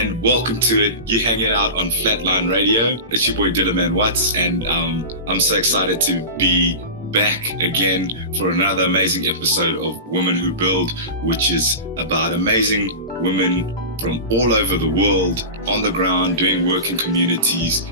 and welcome to it. You're hanging out on Flatline Radio. It's your boy Dylan Watts, and I'm so excited to be back again for another amazing episode of Women Who Build, which is about amazing women from all over the world on the ground doing work in communities,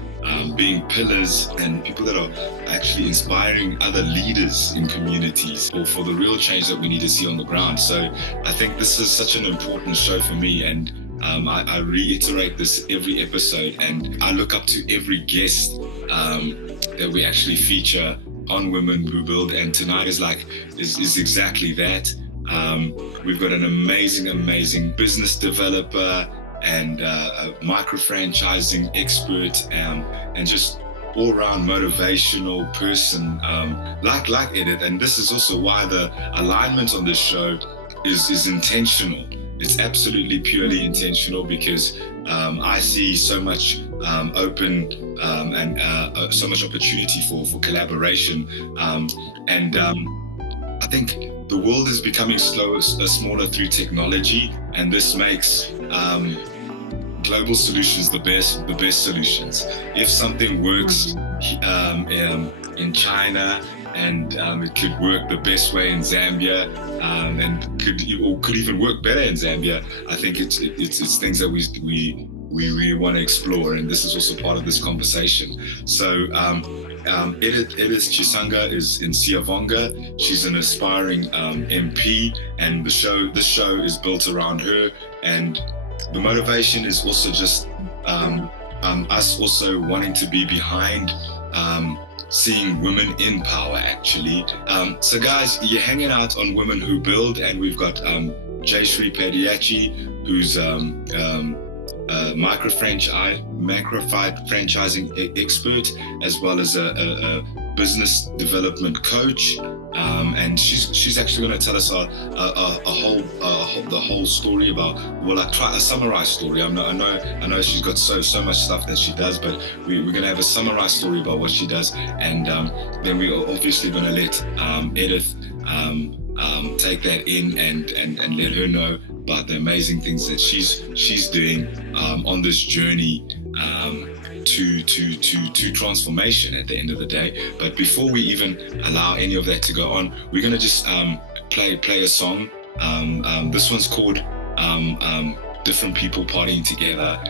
being pillars and people that are actually inspiring other leaders in communities for the real change that we need to see on the ground. So I think this is such an important show for me, and I reiterate this every episode, and I look up to every guest that we actually feature on Women Who Build, and tonight is exactly that. We've got an amazing business developer and a micro-franchising expert, and just all-round motivational person like Edith. And this is also why the alignment on this show is intentional. It's absolutely purely intentional, because I see so much open and so much opportunity for collaboration, and I think the world is becoming smaller through technology, and this makes global solutions the best solutions. If something works in China, and it could work the best way in Zambia, and could even work better in Zambia, I think it's things that we really want to explore, and this is also part of this conversation. So Edith Chisanga is in Siavinga. She's an aspiring MP, and this show is built around her, and the motivation is also just us also wanting to be behind seeing women in power, actually. So guys, you're hanging out on Women Who Build, and we've got Jayshree Padayatchee, who's macro franchising expert, as well as a business development coach, and she's actually going to tell us the whole story about, well, I try a summarized story. I know she's got so much stuff that she does, but we're going to have a summarized story about what she does, and then we're obviously going to let Edith take that in and let her know about the amazing things that she's doing on this journey to transformation at the end of the day. But before we even allow any of that to go on, we're gonna just play a song. This one's called Different People Partying Together.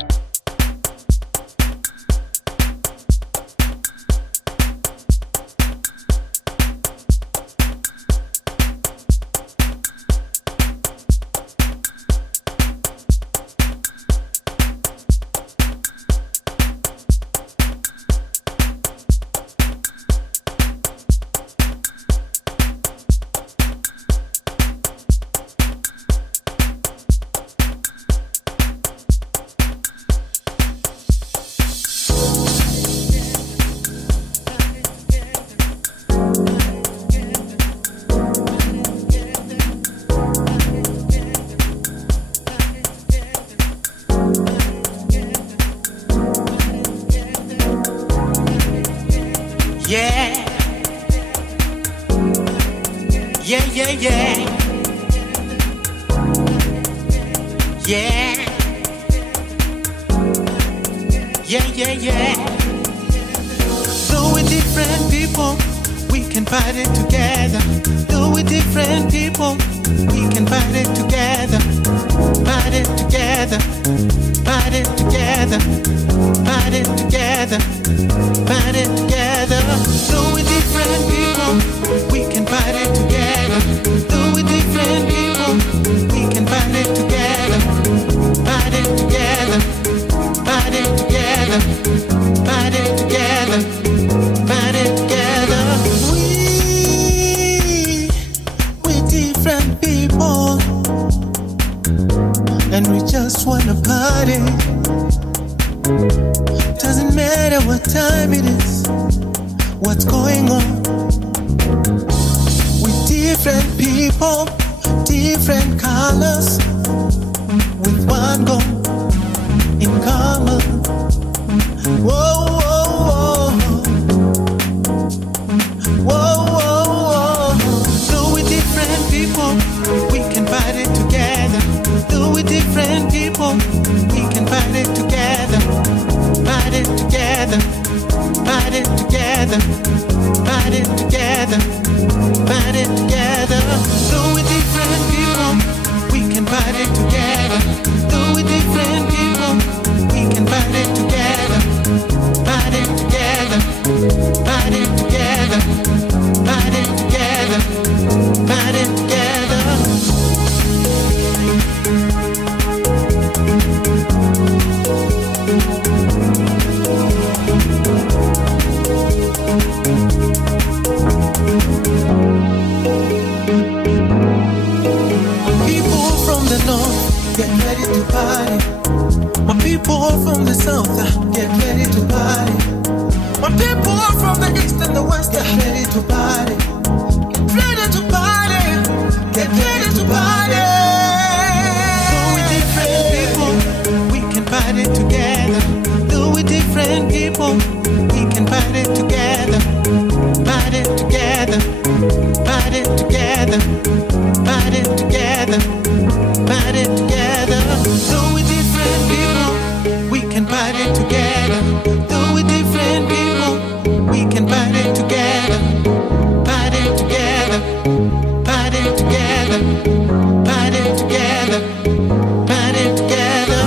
Though we're different people, we can fight it together. Though we're different people, we can fight it together. Fight it together. Fight it together. Fight it together. Fight it together. Though we're different people, we can fight it together. Though we're different people, we can fight it together. Fight it together. Fight it together. Fight it together. Fight it together. We're different people, and we just wanna party. Doesn't matter what time it is, what's going on. We're different people, different colors, with one goal in common. Whoa, whoa, whoa. Whoa, whoa, whoa. Though we're different people, we can fight it together. Though we're different people, we can fight it party together, party together, party together, party together. Though we're different people, we can party together. Though we're different people, we can party together, party together, party together, party together, party together. People from the north, get ready to party. My people from the south, get ready to party. My people from the east and the west, get ready to party. Get ready to party. Get ready to party. Though we're different people, we can party together. Though we're different people, we can party together. Party together. Party together. Party together. Party together. Though we're different people, we can party together. Though we're different people, we can party together. Party together. Party together. Party together. Party together.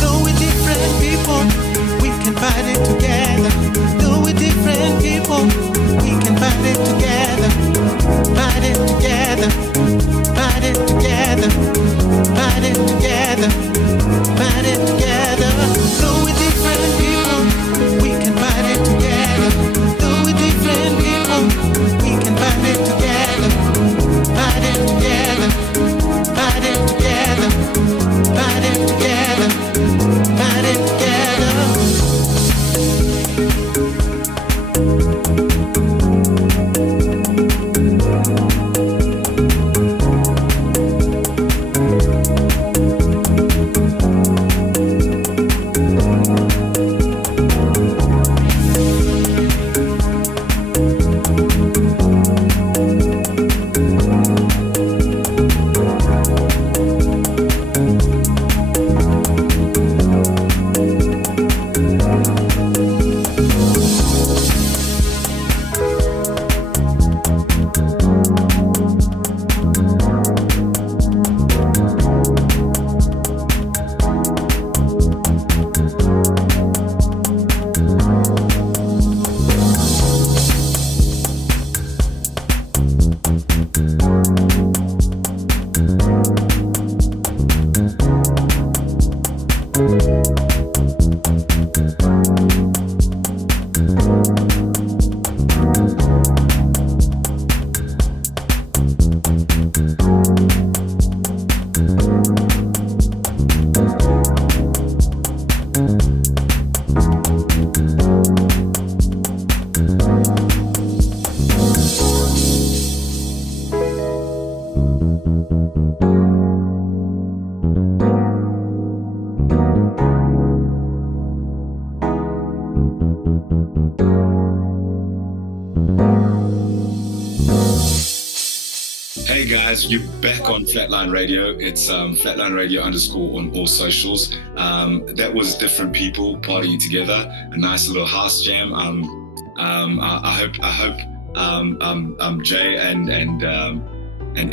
Though we're different people, we can party together. Though we're different people, we can party together. Party together. Party together. Party together. Party together. Though we're different people, we can party together. Though we're different people, we can party together. Party together. Party together. Party together. Party together. Hey guys, you're back on Flatline Radio. It's Flatline Radio _ on all socials. That was different people partying together. A nice little house jam. I hope Jay and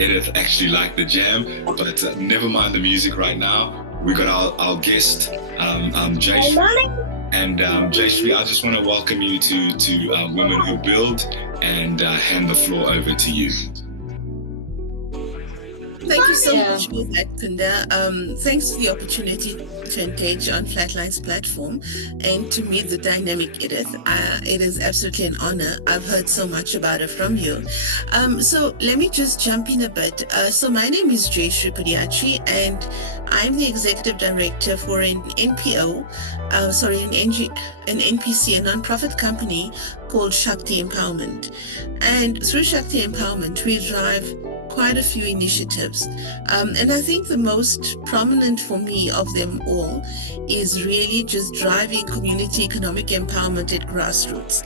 Edith actually like the jam. But never mind the music right now. We got our guest, Jayshree. And Jayshree, I just want to welcome you to Women Who Build and hand the floor over to you. Thank you so Yeah. much for that, Kunda. Thanks for the opportunity to engage on Flatline's platform and to meet the dynamic Edith. It is absolutely an honor. I've heard so much about it from you. So let me just jump in a bit. So my name is Jayshree Padayatchee, and I'm the executive director for an NPO, an NPC, a nonprofit company called Shakti Empowerment. And through Shakti Empowerment, we drive quite a few initiatives. And I think the most prominent for me of them all is really just driving community economic empowerment at grassroots.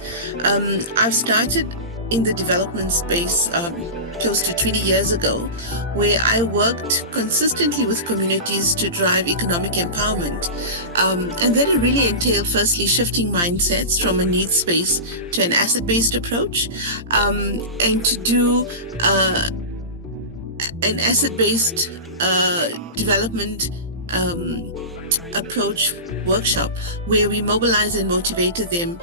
I've started in the development space close to 20 years ago, where I worked consistently with communities to drive economic empowerment. And that really entailed firstly shifting mindsets from a needs-based to an asset-based approach, and to do an asset-based development approach workshop where we mobilized and motivated them.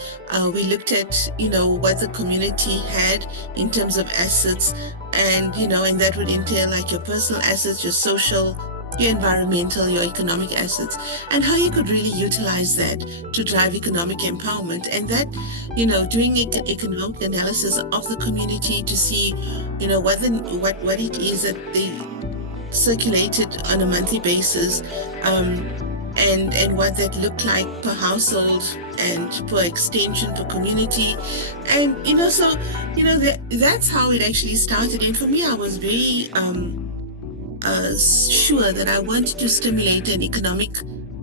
We looked at, what the community had in terms of assets, and, and that would entail like your personal assets, your social, your environmental, your economic assets, and how you could really utilize that to drive economic empowerment. And that, doing economic analysis of the community to see, what it is that they circulated on a monthly basis, and what that looked like per household and per extension, per community. And, that's how it actually started. And for me, I was very sure that I wanted to stimulate an economic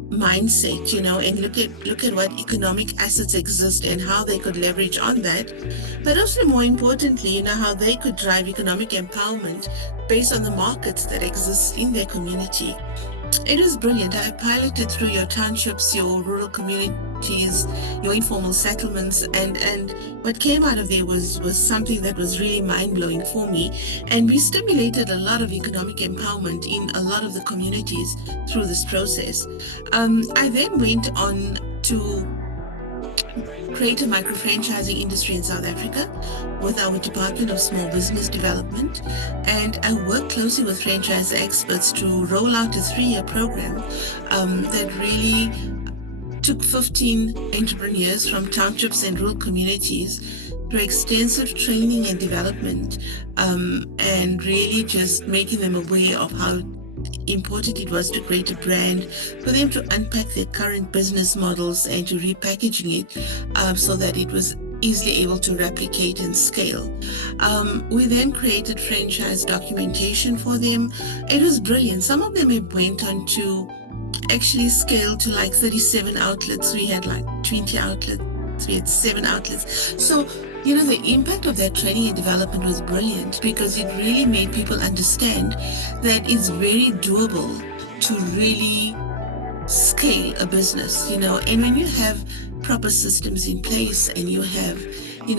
mindset, and look at what economic assets exist and how they could leverage on that. But also more importantly, how they could drive economic empowerment based on the markets that exist in their community. It was brilliant. I piloted through your townships, your rural communities, your informal settlements, and what came out of there was something that was really mind-blowing for me. And we stimulated a lot of economic empowerment in a lot of the communities through this process. I then went on to create a micro-franchising industry in South Africa with our Department of Small Business Development. And I worked closely with franchise experts to roll out a 3-year program that really took 15 entrepreneurs from townships and rural communities through extensive training and development, and really just making them aware of how important it was to create a brand, for them to unpack their current business models and to repackaging it so that it was easily able to replicate and scale. We then created franchise documentation for them. It was brilliant. Some of them went on to actually scale to like 37 outlets. We had like 20 outlets. We had 7 outlets. So the impact of that training and development was brilliant, because it really made people understand that it's very doable to really scale a business, and when you have proper systems in place and you have,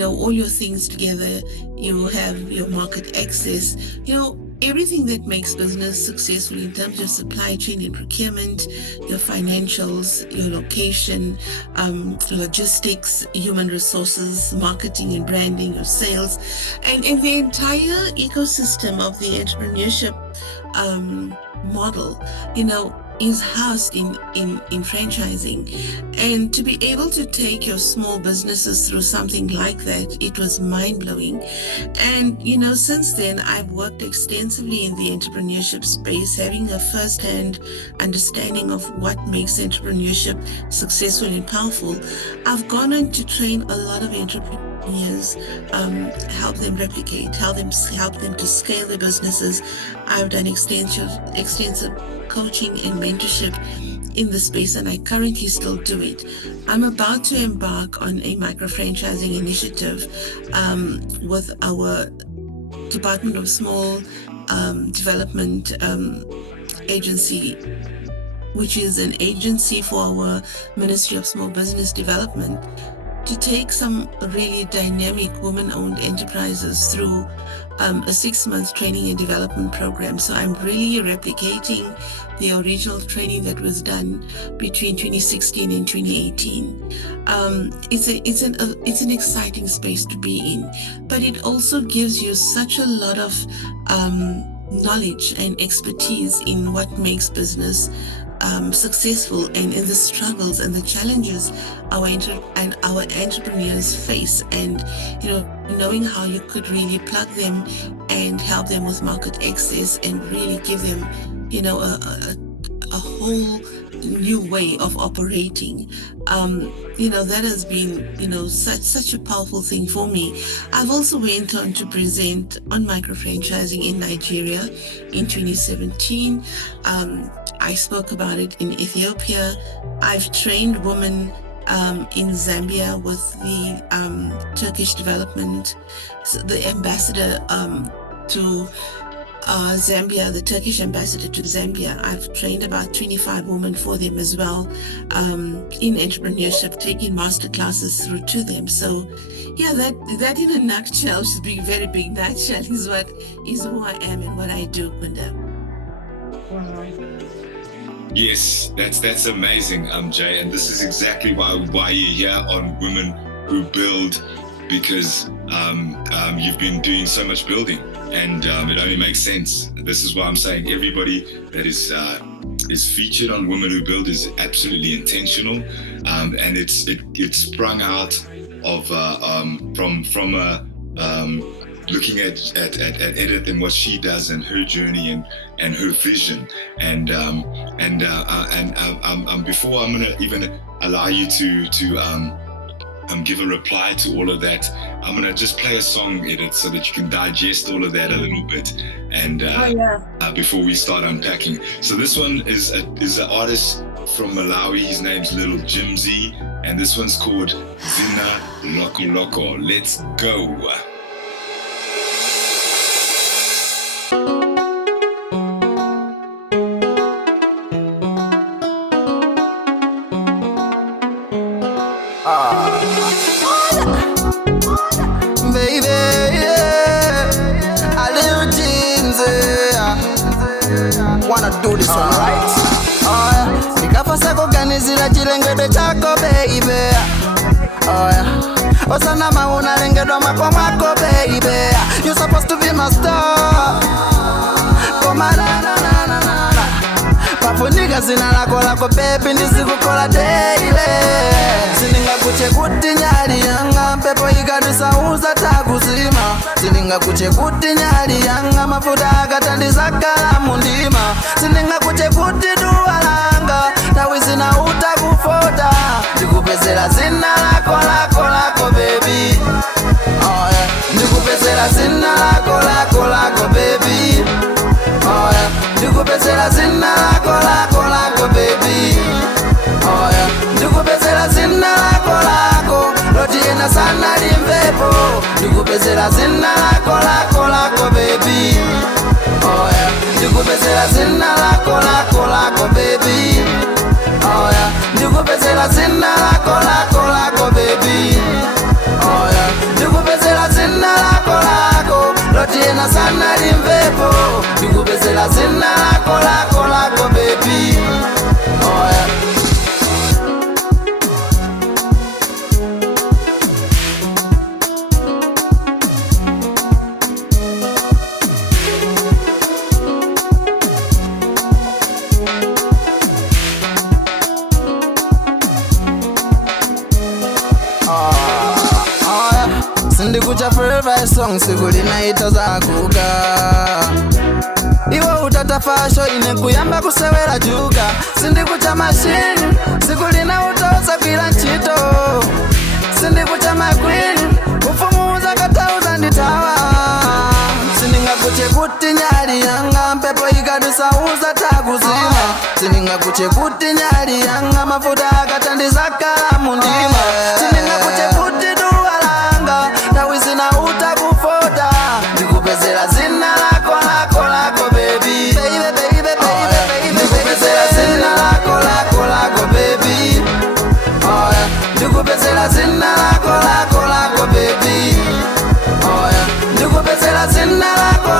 all your things together, you have your market access, everything that makes business successful in terms of supply chain and procurement, your financials, your location, logistics, human resources, marketing and branding, your sales, and the entire ecosystem of the entrepreneurship model, is housed in franchising. And to be able to take your small businesses through something like that, it was mind-blowing. And since then I've worked extensively in the entrepreneurship space, having a first-hand understanding of what makes entrepreneurship successful and powerful. I've gone on to train a lot of entrepreneurs, help them replicate, help them to scale their businesses. I've done extensive coaching and mentorship in the space, and I currently still do it. I'm about to embark on a micro-franchising initiative with our Department of Small Development Agency, which is an agency for our Ministry of Small Business Development, to take some really dynamic women-owned enterprises through a 6-month training and development program. So I'm really replicating the original training that was done between 2016 and 2018. It's an exciting space to be in, but it also gives you such a lot of knowledge and expertise in what makes business successful, and in the struggles and the challenges our entrepreneurs face, and knowing how you could really plug them and help them with market access and really give them a whole new way of operating. That has been such a powerful thing for me. I've also went on to present on microfranchising in Nigeria in 2017. I spoke about it in Ethiopia. I've trained women in Zambia with the Turkish development, the ambassador to Zambia, the Turkish ambassador to Zambia. I've trained about 25 women for them as well in entrepreneurship, taking master classes through to them. So yeah, that in a nutshell, just being very big nutshell, is who I am and what I do, Kunda. Yes, that's amazing, Jay, and this is exactly why you're here on Women Who Build, because you've been doing so much building, and it only makes sense. This is why I'm saying everybody that is featured on Women Who Build is absolutely intentional, and it sprung out of from looking at Edith and what she does and her journey and her vision, and before I'm gonna even allow you to give a reply to all of that, I'm gonna just play a song, Edith, so that you can digest all of that a little bit, and before we start unpacking. So this one is an artist from Malawi. His name's Little Jimsy, and this one's called Zina Loko Loko. Let's go. Baby, yeah, a little Jimsy, wanna do this one, right? Nikafasa kuganizira chilengedwe chako, baby. Osana mauna lengedwa mako mako, baby. You're supposed to be my star. Pafunika zina lako baby, ndizikukola daily. Sininga kuche kuti nyali yanga, pepo ikadisauza takuzima. Sininga kuche kuti nyali yanga, mafuta akatandiza kalamu ndima. Sininga kuche kuti duwalanga, tawi zina utakufota. Ndikupezela zina lako baby. Oh yeah, ndikupezela zina lako baby. Oh yeah, ndikupezela zina lako baby. Oh yeah, ndikupezela zina lako lotiena sana limvepo. Ndikupezela zina lako baby. Oh yeah, ndikupezela zina lako baby. Oh yeah, ndikupezela zina lako baby. Oh yeah, ndikupezela zina lako lotiena sana limvepo. Ndikupezela zina lako baby. Oh yeah. Sindikucha forever song, siguli naita zakuga. Iwo utata fasho ine kuyamba kusewera juga. Sindikucha machine, siguli na utoza kwila nchito. Sindikucha maqueen, ufumuza katauza nditawa. Sininga kuche kuti nyali yanga, pepo ikadisauza takuzima. Sininga kuche kuti nyali yanga, mafuta akatandiza kalamu ndima. Sininga kuche kuti duwalanga, tawi zina utakufota. Ndikupezela zina lako baby. Ndikupezela zina lako baby. Oh yeah, ndikupezela zina lako baby. Oh yeah, ndikupezela zina lako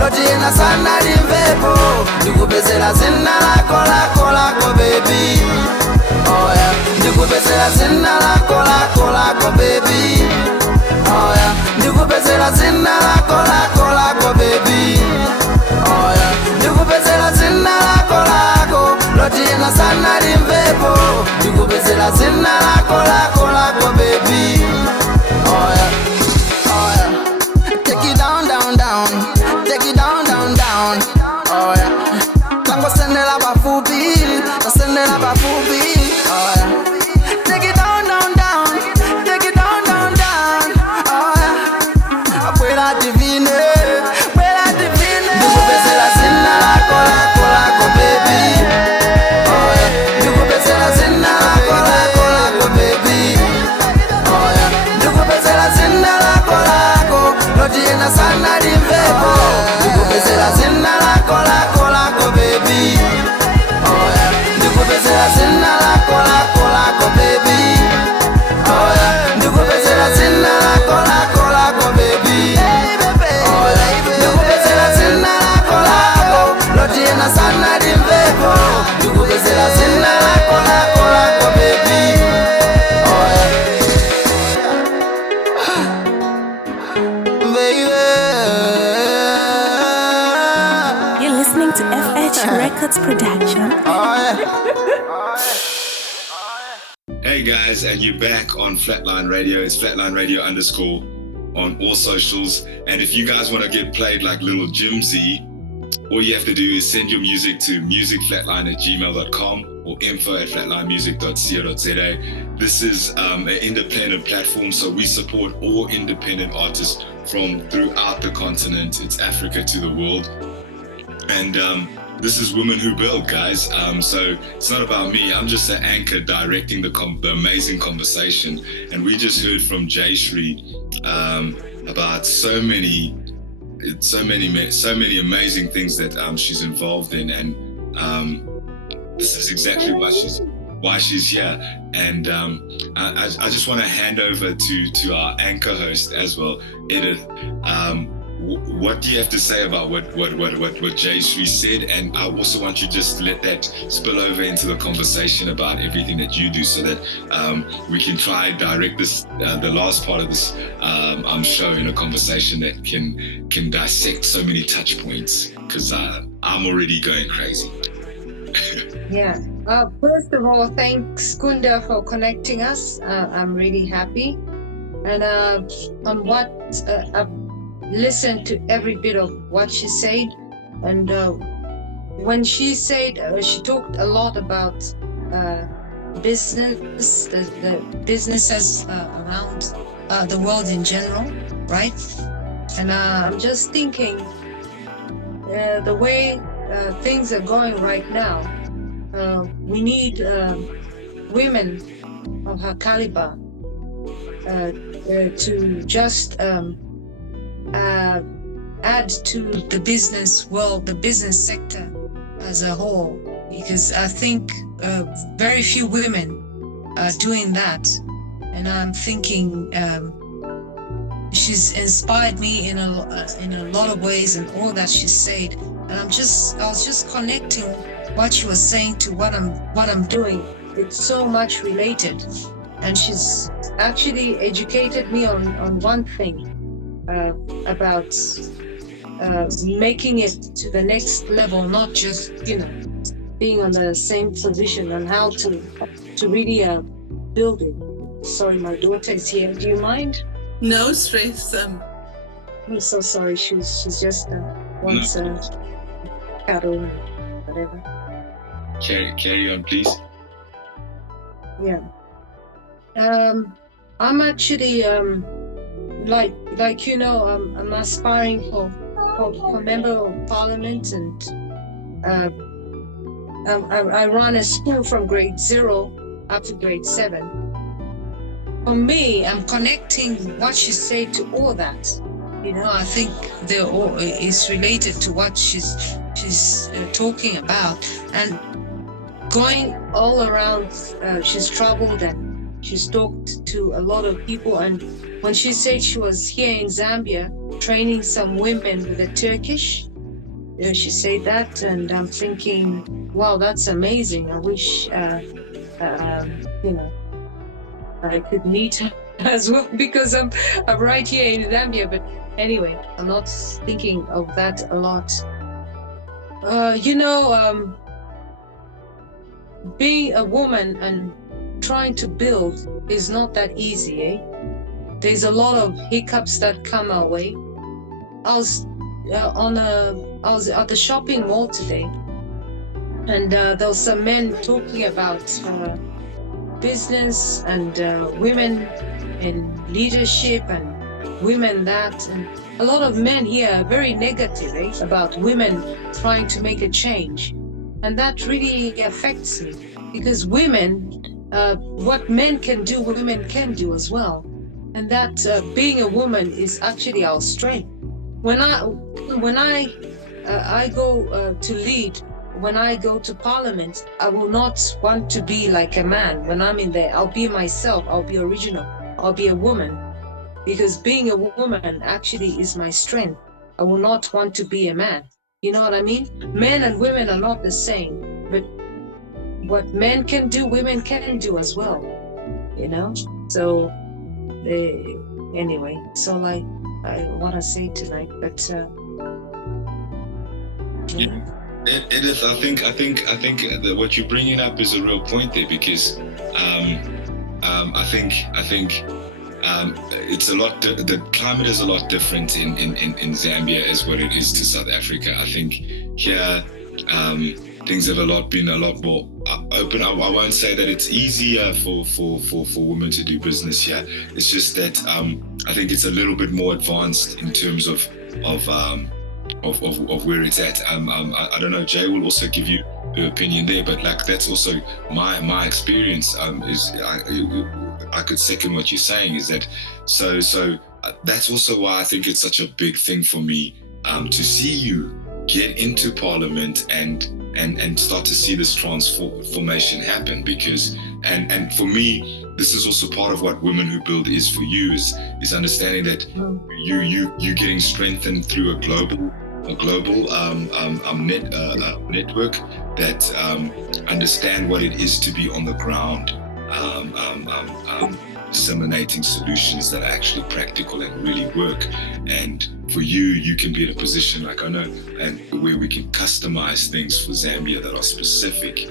lotiena sana limvepo. Ndikupezela zina lako baby. Oh yeah, ndikupezela zina lako baby. Oh yeah, ndikupezela zina lako baby. jena sana limvepo ndikupezela zina lako baby. Oh yeah, oh yeah. Take it down, down, down. Take it down, down, down. Oh yeah. Tango sendela bafupi, sendela bafupi. Oh yeah. Take it down, down, down. Take it down, down, down. Oh yeah. Abuela divine, abuela divine. Ndikupezela zina lako baby. Oh yeah. Ndikupezela zina lako baby. Oh yeah. Ndikupezela zina lako, loti ena sana limvepo. Ndikupezela zina lako baby. Oh yeah. Ndikupezela zina lako baby. Oh yeah. Ndikupezela zina lako baby. Oh yeah. Ndikupezela zina lako, loti ena sana limvepo. Ndikupezela zina lako baby. Oh yeah. Baby. You're listening to FH Records Production. Oh yeah. Hey guys, and you're back on Flatline Radio. It's Flatline Radio _ on all socials. And if you guys want to get played like little Jimsy, all you have to do is send your music to musicflatline@gmail.com or info@flatlinemusic.co.za. This is an independent platform, so we support all independent artists from throughout the continent. It's Africa to the world. And this is Women Who Build, guys. So it's not about me. I'm just an anchor directing the amazing conversation. And we just heard from Jayshree about so many amazing things that she's involved in, and this is exactly why she's here. And I just want to hand over to our anchor host as well, Edith. What do you have to say about what Jayshree said? And I also want you just to let that spill over into the conversation about everything that you do, so that we can try and direct this the last part of this show in a conversation that can dissect so many touch points, because I'm already going crazy. Yeah. First of all, thanks Kunda for connecting us. I'm really happy. And on what I've listened to every bit of what she said, and when she said she talked a lot about business, the businesses around the world in general, right? And I'm just thinking the way things are going right now, we need women of her caliber to just add to the business world, the business sector as a whole, because I think very few women are doing that. And I'm thinking she's inspired me in a lot of ways, and all that she said. And I was just connecting what she was saying to what I'm doing. It's so much related, and she's actually educated me on one thing. About making it to the next level, not just being on the same position, and how to really build it. Sorry, my daughter is here. Do you mind? No stress. I'm so sorry. She's just wants cattle and whatever. Carry on, please. Yeah. I'm actually I'm aspiring for member of parliament, and I run a school from grade 0 up to grade 7. For me, I'm connecting what she said to all that. I think it's related to what she's talking about, and going all around. She's traveled and she's talked to a lot of people, and when she said she was here in Zambia training some women with the Turkish, she said that, and I'm thinking, wow, that's amazing. I wish I could meet her as well, because I'm right here in Zambia. But anyway, I'm not thinking of that a lot. being a woman and trying to build is not that easy, eh? There's a lot of hiccups that come our way. I was at the shopping mall today, and there was some men talking about business and women in leadership and women that, and a lot of men here are very negative, eh, about women trying to make a change, and that really affects me, because women, what men can do, women can do as well, and that being a woman is actually our strength. When I go to lead, when I go to parliament, I will not want to be like a man. When I'm in there, I'll be myself, I'll be original, I'll be a woman, because being a woman actually is my strength. I will not want to be a man. You know what I mean? Men and women are not the same, but what men can do, women can do as well, you know? So anyway, so like I want to say tonight, but yeah. Edith, I think that what you're bringing up is a real point there, because I think it's a lot. The climate is a lot different in Zambia as what it is to South Africa. I think here things have been a lot more open. I won't say that it's easier for women to do business here. It's just that I think it's a little bit more advanced in terms of where it's at. I don't know. Jay will also give you her opinion there, but like that's also my experience. I could second what you're saying. Is that so? That's also why I think it's such a big thing for me to see you get into Parliament and start to see this transformation happen. Because and for me, this is also part of what Women Who Build is for you, is understanding that you getting strengthened through a global network that understand what it is to be on the ground, disseminating solutions that are actually practical and really work. And for you can be in a position like I know, and where we can customize things for Zambia that are specific.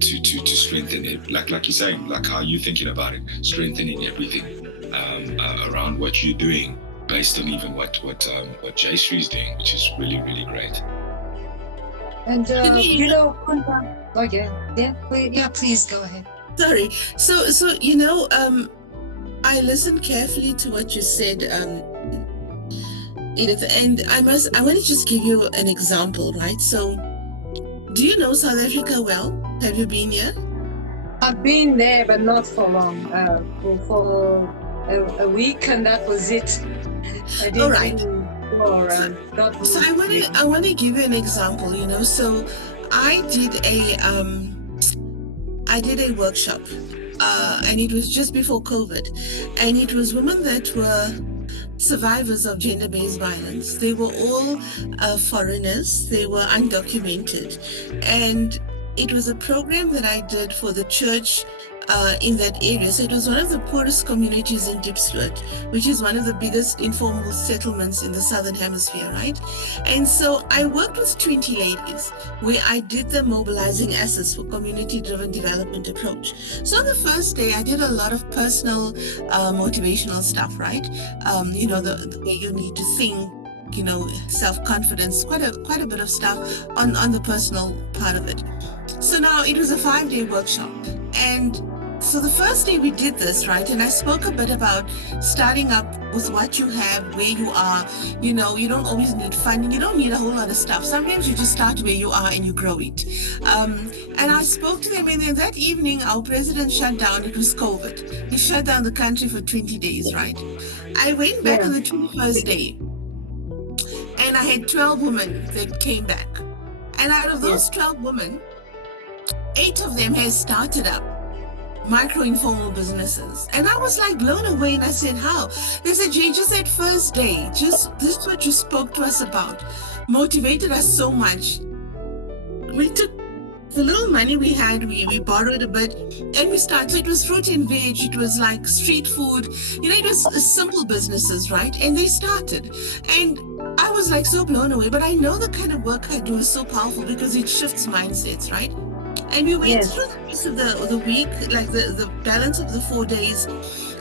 To strengthen it, like you're saying, like how you're thinking about it, strengthening everything around what you're doing, based on even what Jayshree is doing, which is really, really great. And you know, okay, please go ahead. Sorry. So I listened carefully to what you said, Edith, and I want to just give you an example, right? So, do you know South Africa well? Have you been here? I've been there, but not for long. For a week, and that was it. I didn't All right. go around. So I want to give you an example. You know, so I did a workshop, and it was just before COVID, and it was women that were survivors of gender-based violence. They were all foreigners. They were undocumented, and it was a program that I did for the church in that area. So it was one of the poorest communities in Diepsloot, which is one of the biggest informal settlements in the Southern Hemisphere, right? And so I worked with 20 ladies where I did the mobilizing assets for community-driven development approach. So the first day I did a lot of personal motivational stuff, right? You know, the way you need to think, you know, self-confidence, quite a bit of stuff on the personal part of it. So now it was a 5-day workshop, and so the first day we did this, right? And I spoke a bit about starting up with what you have, where you are. You know, you don't always need funding. You don't need a whole lot of stuff. Sometimes you just start where you are and you grow it. And I spoke to them, and then that evening our president shut down. It was COVID. He shut down the country for 20 days, right? I went back on the 21st day, and I had 12 women that came back. And out of those 12 women, 8 of them had started up micro informal businesses. And I was like blown away, and I said, how? They said, Jay, just that first day, just this is what you spoke to us about, motivated us so much. We took the little money we had, we borrowed a bit, and we started. So it was fruit and veg, it was like street food, you know, it was simple businesses, right? And they started. And I was like so blown away, but I know the kind of work I do is so powerful because it shifts mindsets, right? And we went Yes. through the rest of the week, like the balance of the 4 days.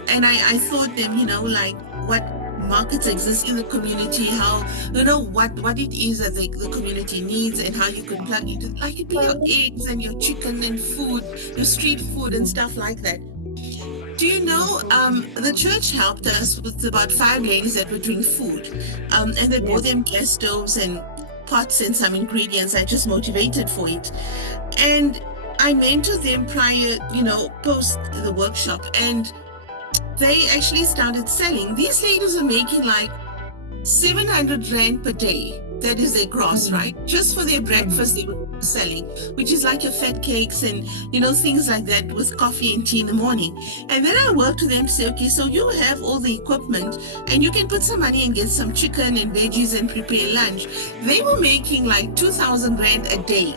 And I taught them, like what markets exist in the community, how, what it is that the community needs, and how you could plug into, like it'd be your eggs and your chicken and food, your street food and stuff like that. Do you know, the church helped us with about 5 ladies that were doing food. And they bought them gas stoves and pots and some ingredients. I just motivated for it. And I mentored them prior, post the workshop. And they actually started selling. These ladies are making like 700 Rand per day. That is their gross, right? Just for their breakfast they were selling, which is like your fat cakes and, things like that with coffee and tea in the morning. And then I worked with them to say, okay, so you have all the equipment and you can put some money and get some chicken and veggies and prepare lunch. They were making like 2,000 Rand a day.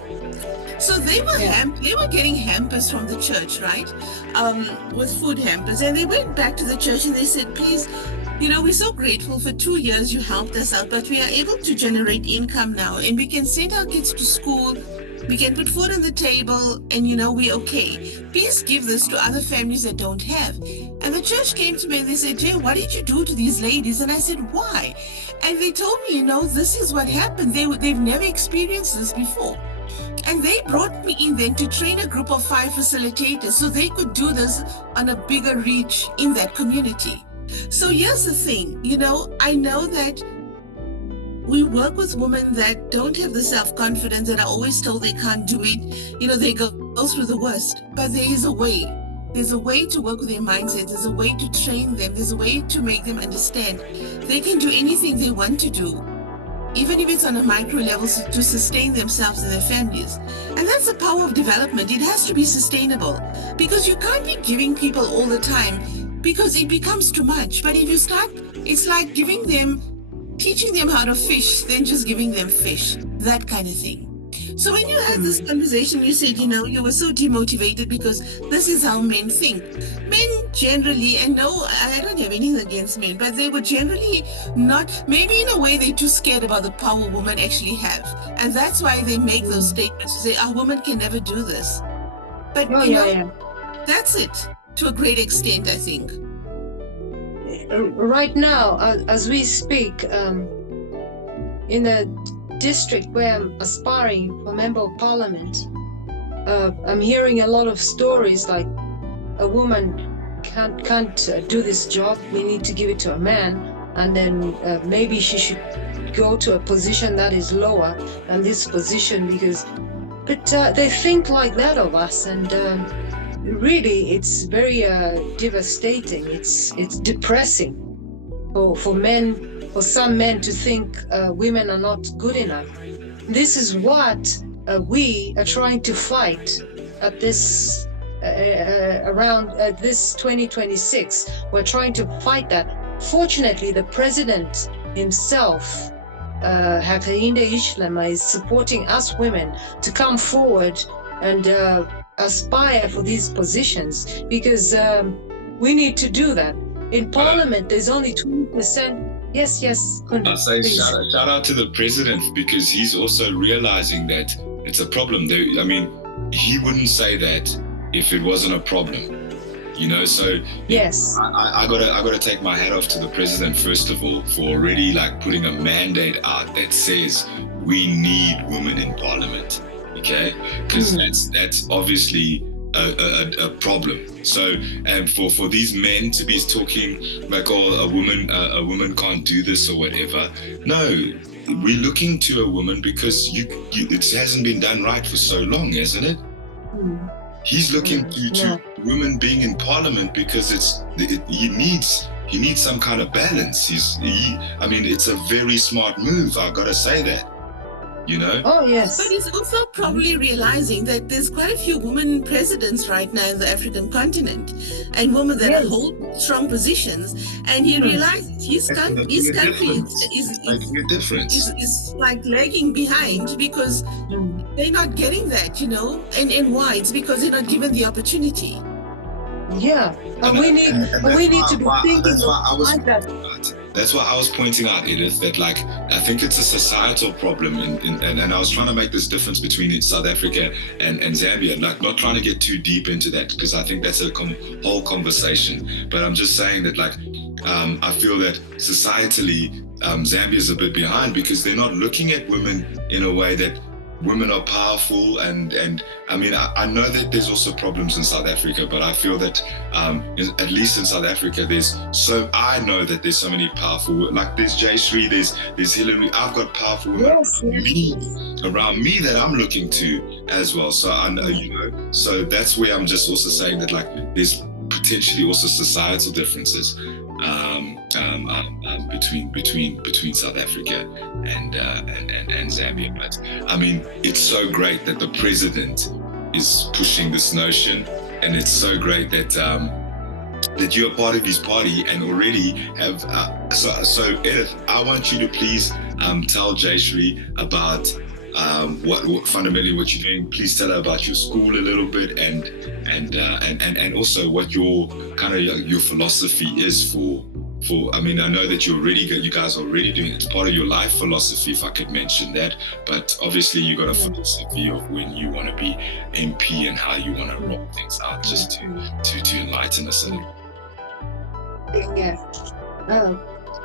So they were getting hampers from the church, right? With food hampers. And they went back to the church and they said, please, we're so grateful for 2 years you helped us out, but we are able to generate income now and we can send our kids to school, we can put food on the table, and we're okay. Please give this to other families that don't have. And the church came to me and they said, Jay, what did you do to these ladies? And I said, why? And they told me, this is what happened. They've never experienced this before. And they brought me in then to train a group of 5 facilitators so they could do this on a bigger reach in that community. So here's the thing, I know that we work with women that don't have the self-confidence, that are always told they can't do it. They go through the worst, but there is a way. There's a way to work with their mindsets. There's a way to train them. There's a way to make them understand they can do anything they want to do, even if it's on a micro level, to sustain themselves and their families. And that's the power of development. It has to be sustainable, because you can't be giving people all the time, because it becomes too much. But if you start, it's like teaching them how to fish, then just giving them fish, that kind of thing. So when you had this conversation, you said, you were so demotivated because this is how men think. Men generally, and no, I don't have anything against men, but they were generally not, maybe in a way they're too scared about the power women actually have. And that's why they make those statements to say, a woman can never do this. But that's it to a great extent, I think. Right now, as we speak, in a district where I'm aspiring for Member of Parliament, I'm hearing a lot of stories like a woman can't do this job, we need to give it to a man, and then maybe she should go to a position that is lower than this position, but they think like that of us, and really it's very devastating. It's depressing for men. For some men to think women are not good enough. This is what we are trying to fight at this around this 2026. We're trying to fight that. Fortunately, the president himself, Hakainde Hichilema, is supporting us women to come forward and aspire for these positions, because we need to do that. In Parliament, there's only 20%. Yes. I'll say shout out to the president, because he's also realizing that it's a problem. He wouldn't say that if it wasn't a problem, So yes, I gotta take my hat off to the president first of all for already like putting a mandate out that says we need women in Parliament, okay? Because that's obviously a problem. So, and for these men to be talking like, a woman can't do this or whatever. No, we're looking to a woman because it hasn't been done right for so long, hasn't it? He's looking to women being in Parliament because he needs some kind of balance. It's a very smart move. I've got to say that. Oh yes. But he's also probably realizing that there's quite a few women presidents right now in the African continent, and women that hold strong positions, and he realizes his country is like lagging behind because they're not getting that, and why? It's because they're not given the opportunity. Yeah, and we need to be thinking like that. that's why I was pointing out, Edith, that like I think it's a societal problem, and I was trying to make this difference between South Africa and Zambia, like not trying to get too deep into that because I think that's a whole conversation. But I'm just saying that like I feel that societally Zambia is a bit behind because they're not looking at women in a way that women are powerful, and I mean I know that there's also problems in South Africa, but I feel that at least in South Africa I know that there's so many powerful, like there's Jayshree, there's Hillary. I've got powerful women around me that I'm looking to as well. So I know, so that's where I'm just also saying that like there's potentially also societal differences between South Africa and Zambia. But I mean, it's so great that the president is pushing this notion, and it's so great that that you're a part of his party and already have. So Edith, I want you to please tell Jayshree about what fundamentally what you're doing. Please tell her about your school a little bit, and also what your kind of your philosophy is for. I mean, I know that you guys are already doing it. It's part of your life philosophy, if I could mention that. But obviously, you got a philosophy of when you want to be MP and how you want to roll things out, just to enlighten us a little. Yeah.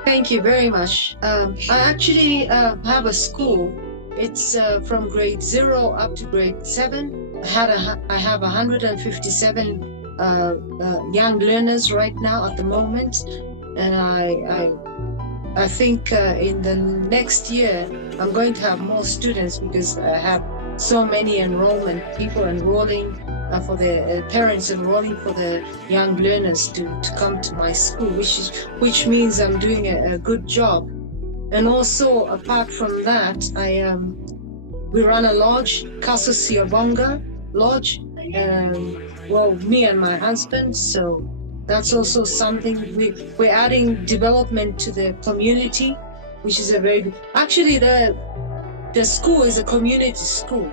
Thank you very much. I actually have a school. It's from grade 0 up to grade 7. I have 157 young learners right now at the moment. And I think in the next year, I'm going to have more students because I have so many people enrolling for the parents enrolling for the young learners to come to my school, which means I'm doing a good job. And also, apart from that, we run a lodge, Casa Siavinga Lodge, me and my husband, so that's also something we're adding development to the community, which is a very good. Actually, the school is a community school,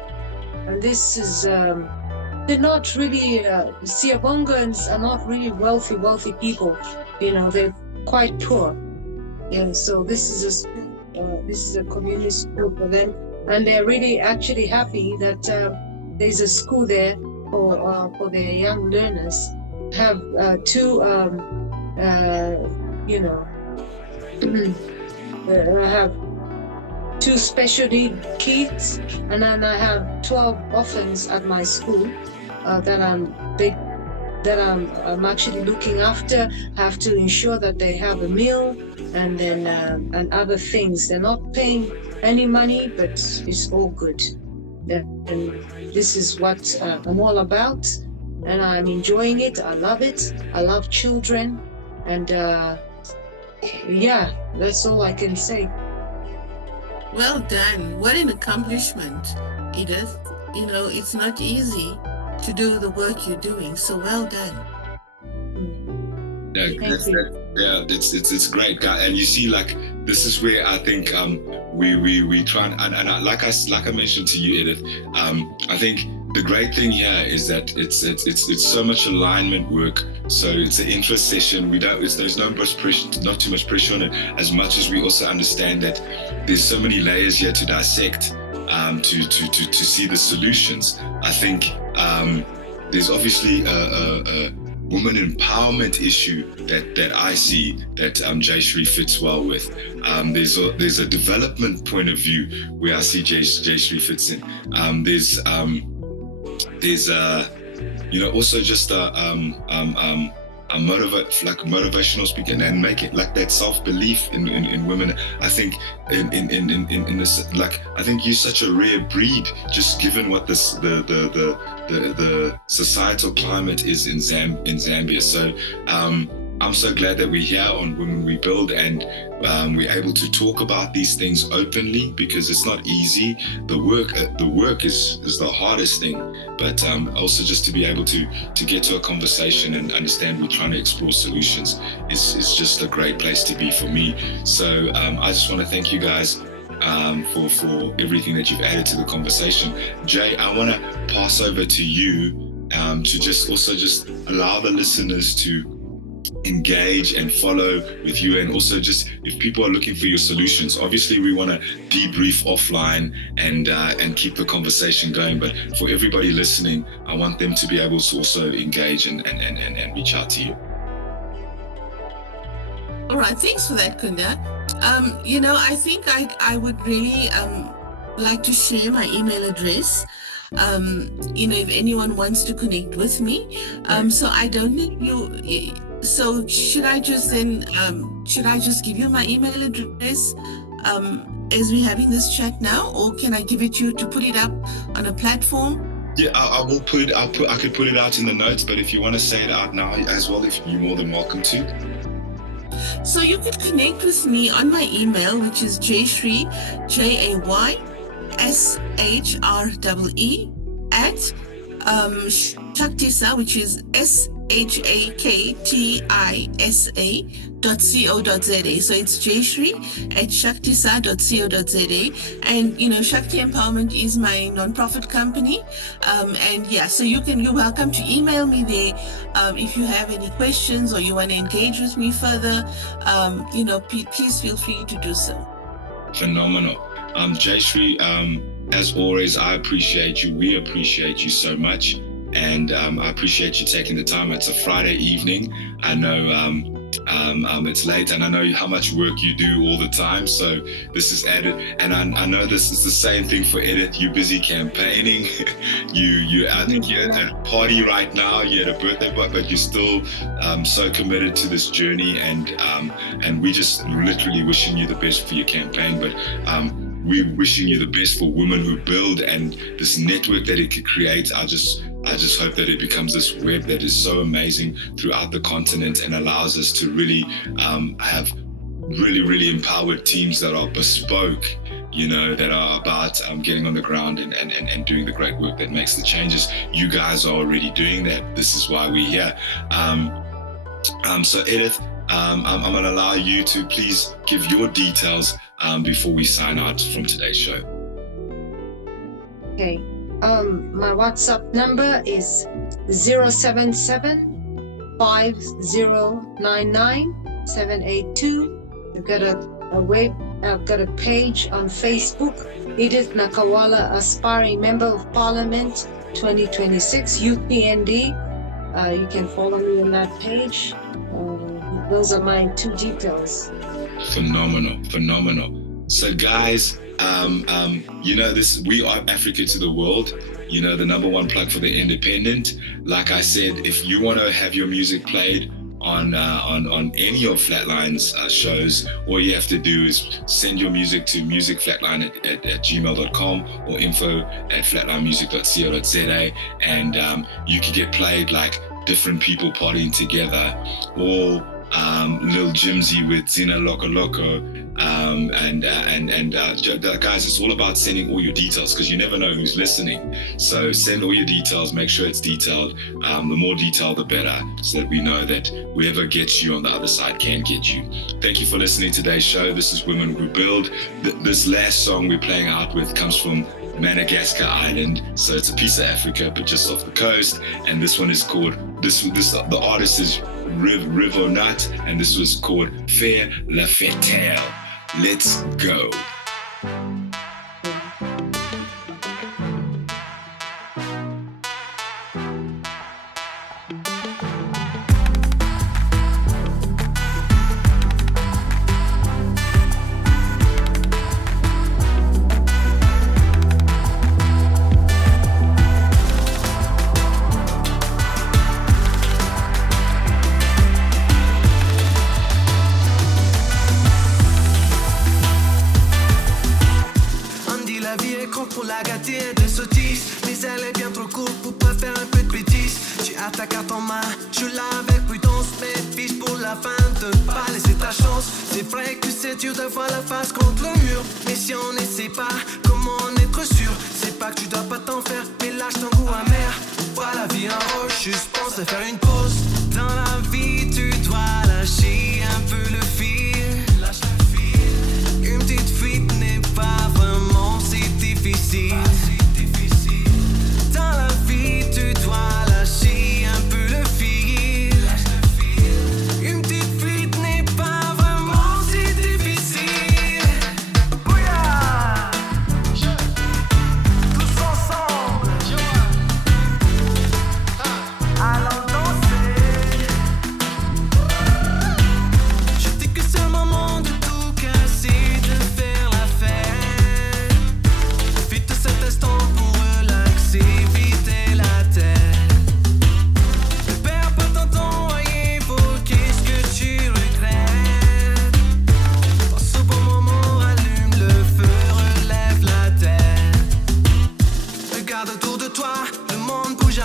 and this is they're not really Siavongans are not really wealthy people. They're quite poor. Yeah, so this is a community school for them, and they're really actually happy that there's a school there for their young learners. Have two I have 2 special need kids, and then I have 12 orphans at my school that I'm actually looking after. Have to ensure that they have a meal and then and other things. They're not paying any money, but it's all good. And this is what I'm all about. And I'm enjoying it. I love it. I love children. And that's all I can say. Well done. What an accomplishment, Edith. It's not easy to do the work you're doing. So well done. Yeah, it's great, guy. And you see, like, this is where I think we try and like I mentioned to you, Edith. I think the great thing here is that it's so much alignment work. So it's an interest session. There's not too much pressure on it. As much as we also understand that there's so many layers here to dissect, to see the solutions. I think there's obviously a woman empowerment issue that I see that Jayshree fits well with. There's a development point of view where I see Jayshree fits in. There's also just a motivational speaker and make it like that self-belief in women. I think in this, like, I think you're such a rare breed, just given what the societal climate is in Zambia. So I'm so glad that we're here on Women We Build, and we're able to talk about these things openly, because it's not easy. The work is the hardest thing, but also just to be able to get to a conversation and understand we're trying to explore solutions is just a great place to be for me. So I just want to thank you guys for everything that you've added to the conversation. Jay, I want to pass over to you to just allow the listeners to engage and follow with you, and also just if people are looking for your solutions. Obviously we want to debrief offline and keep the conversation going, but for everybody listening, I want them to be able to also engage and reach out to you. All right, thanks for that, Kunda. I think I would really like to share my email address. If anyone wants to connect with me. So I don't need you. So should I just give you my email address as we're having this chat now, or can I give it to you to put it up on a platform? Yeah, I will put it. I could put it out in the notes, but if you want to say it out now as well, if you're more than welcome to. So you could connect with me on my email, which is Jayshree, JAYSHREE at Shaktisa, which is SHAKTISA.co.za. So it's Jayshree at shaktisa.co.za. And Shakti Empowerment is my non-profit company. So you're welcome to email me there if you have any questions or you want to engage with me further. Please feel free to do so. Phenomenal. Jayshree, as always, I appreciate you. We appreciate you so much. And I appreciate you taking the time. It's a Friday evening. I know it's late, and I know how much work you do all the time. So this is Edith, and I know this is the same thing for Edith. You're busy campaigning. I think you're at a party right now. You're at a birthday, but you're still so committed to this journey. And we just literally wishing you the best for your campaign. But we're wishing you the best for Women Who Build and this network that it could create. I just hope that it becomes this web that is so amazing throughout the continent and allows us to really have really, really empowered teams that are bespoke, that are about getting on the ground and doing the great work that makes the changes. You guys are already doing that. This is why we're here. So Edith, I'm going to allow you to please give your details before we sign out from today's show. Okay. My WhatsApp number is 077-5099-782. I've got a page on Facebook, Edith Nakawala, Aspiring Member of Parliament 2026, UPND. You can follow me on that page. Those are my two details. Phenomenal. So guys, we are Africa to the world, the number one plug for the independent. Like I said, if you want to have your music played on any of Flatline's shows, all you have to do is send your music to musicflatline at gmail.com or info@flatlinemusic.co.za, and you can get played like different people partying together, or Lil Jimsy with Zina Loco Loco, guys, it's all about sending all your details, because you never know who's listening. So send all your details, make sure it's detailed. The more detailed, the better, so that we know that whoever gets you on the other side can get you. Thank you for listening to today's show. This is Women Who Build. This last song we're playing out with comes from Madagascar Island, so it's a piece of Africa, but just off the coast. And this one is called the artist is Rivo Nut, and this was called Faire la Fête. Let's go.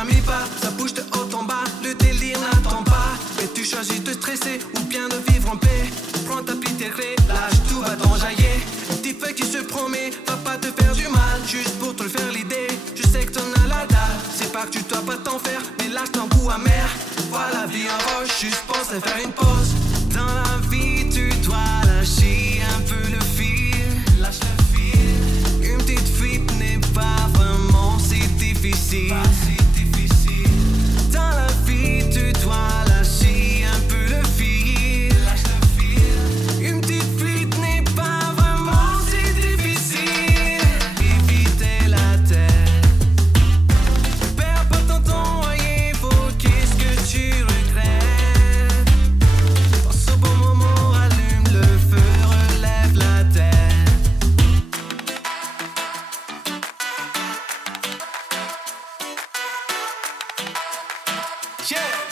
jamais pas, ça bouge de haut en bas, le délire n'attend pas. Mais tu choisis de stresser ou bien de vivre en paix. Prends ta petite clé, lâche tout, va t'enjailler. Une petite feuille qui se promet, va pas te faire du mal, juste pour te le faire l'idée. Je sais que t'en as la dalle, c'est pas que tu dois pas t'en faire, mais lâche ton goût amer. Voilà la vie en roche, juste pense à faire une pause. Dans la vie, tu dois lâcher un peu le fil. Lâche le fil. Une petite fuite n'est pas vraiment si difficile. Dans la vie, tu dois lâcher un peu le fil. Lâche le fil. Une petite fuite n'est pas vraiment si difficile. Éviter la tête. Perds pas ton temps à évoquer ce que tu regrettes. Pense au bon moment, allume le feu, relève la tête. Yeah!